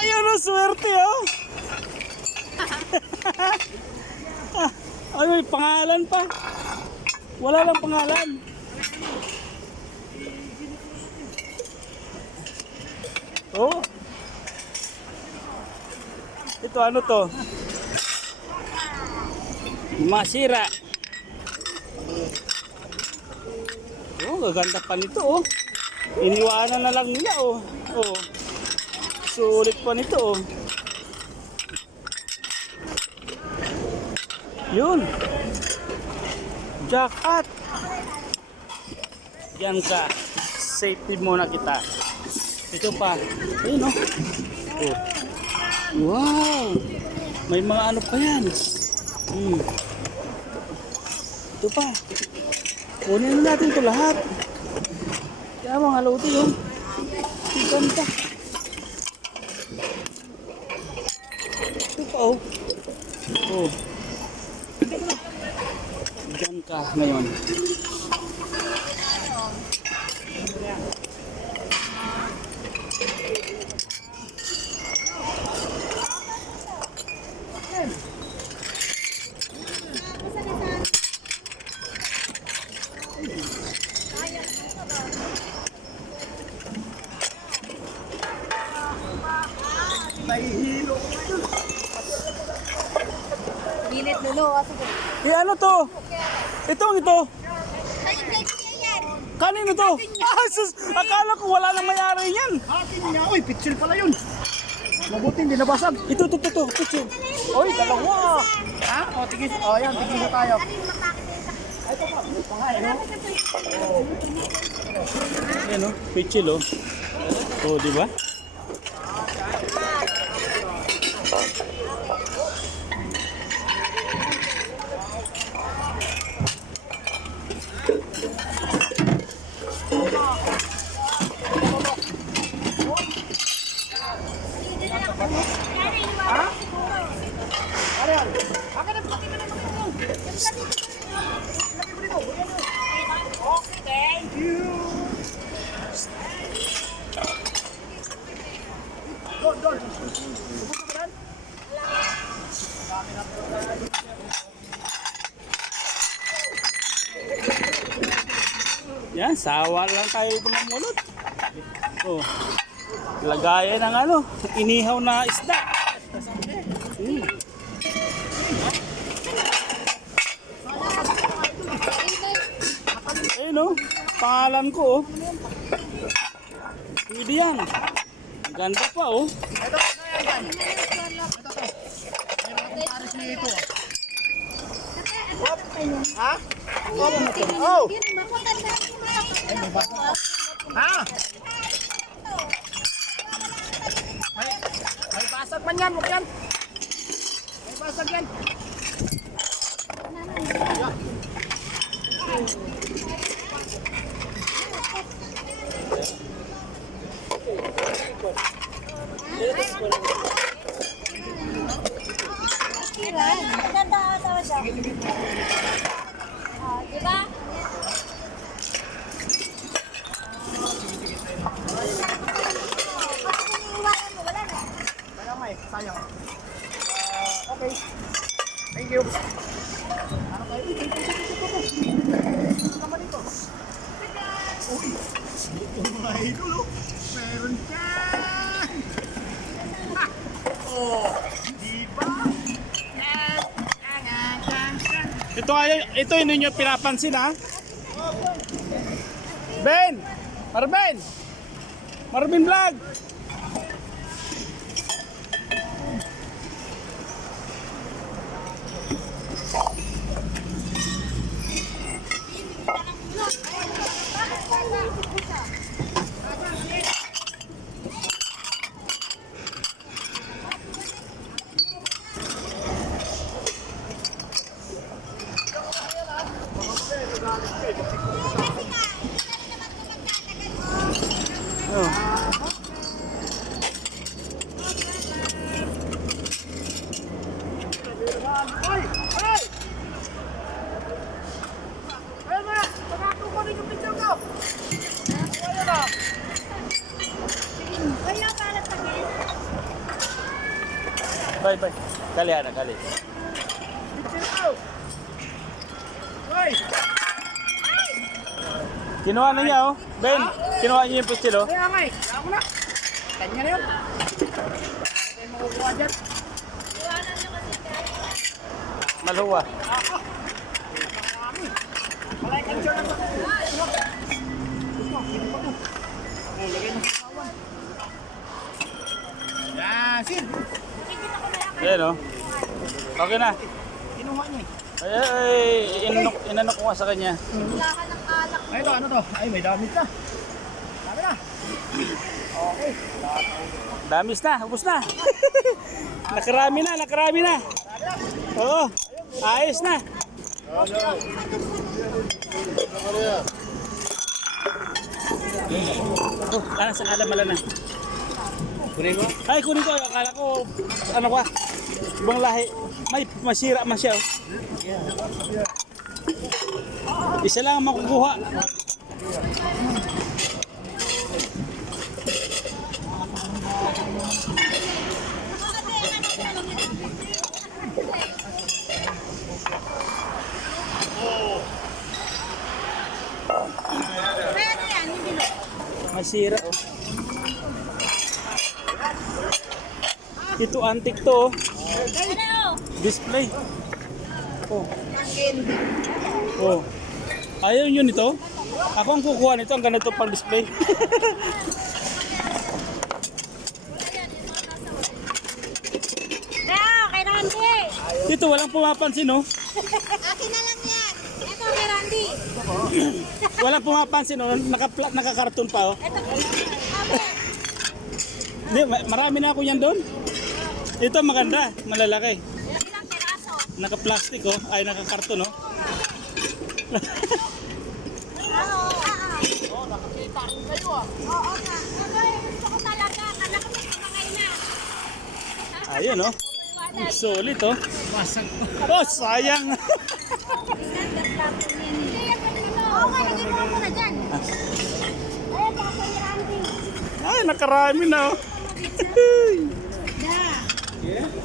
Ayun ang swerte oh. Ay, may pangalan pa. Wala lang pangalan. Oh. Ito ano to? Masira. Oh, gaganda pa nito oh. Iniwanan na lang nila oh. Oh. Sulit pa nito oh. Yun. Jackpot. Yan ka. Safety muna kita. Ito pa. Ayun oh. Oh. Wow. May mga ano pa yan. Hmm. Ito pa. Kunin na natin ito lahat. Kaya mga lote yun. Ang ganda. Ito pa oh. Oh. Diyan ka ngayon. Eh ano to? Itong ito. Ay, ay. Kanino to? Ah, sus, akala ko wala nang mayari yan. Akin niya, oy, pitsil pala yun. Mabuti hindi nabasag. Ito, ito, ito, ito. ito. Oy, dalawa. Ha? O, tigis. O, yan, tigis na tayo. Ayan o, pichil o. O, di ba? Yan, sawa lang tayo bumulot. Oh. Lagayan ng ano, inihaw na isda. Hmm. Ayun oh, pangalan ko oh. Pwede yan. Ganda pa oh. Niya ito. Ha? Oh! Ha? May, may basag man yan, huwag yan. May basag yan. Ah, di. Ah, okay. Thank you. Ano ito. Ano naman ito? Uy! Ito mga oh. Oh! Di ba? Yan! Yan, yan, yan, yan. Ito ay ito yun ninyo pinapansin ha. Ben! Marvin! Marvin vlog! 哎妈，我拿工具给你拼凑够。哎呀妈，来，再来，再来。来来，再来一个，再来。Kinuha na niya, oh. Ben, kinuha niya yung pistil, oh. Kaya nga eh. Ako na. Kanya na yun. Kaya makukuha dyan. Maluwa. Malay ka dyan lang. Yasin! Ayan, oh. Okay na. Kinuha niya eh. Ay, ay, inanok, inanok ko nga sa kanya. Ng alak. Ay, ito, ano to? Ay, may damit na. Dami na. Okay. Damis na, ubos na. nakarami na, nakarami na. Oo, ayos na. Oh, ah, sa alam mala na. Kunin ko? Ay, kunin ko. Akala ko, ano ba? Ibang lahi. May masira man siya. Isa lang ang makukuha. Masira oh. Ito antik to oh. Display. Oh. Oh. Ayaw nyo nito? Ako ang kukuha nito, ang ganito pang display. Dito walang pumapansin oh. Akin na lang yan. Ito kay Randy. Walang pumapansin oh. Naka nakakarton pa oh. Ito. Hindi, ma- marami na ako yan doon. Ito maganda, malalaki. Naka-plastic oh. Ay, nakakarton oh. Ayun oh. Solid oh. Oh, sayang. Baka po ni Randy. Ay, nakarami na oh. Da.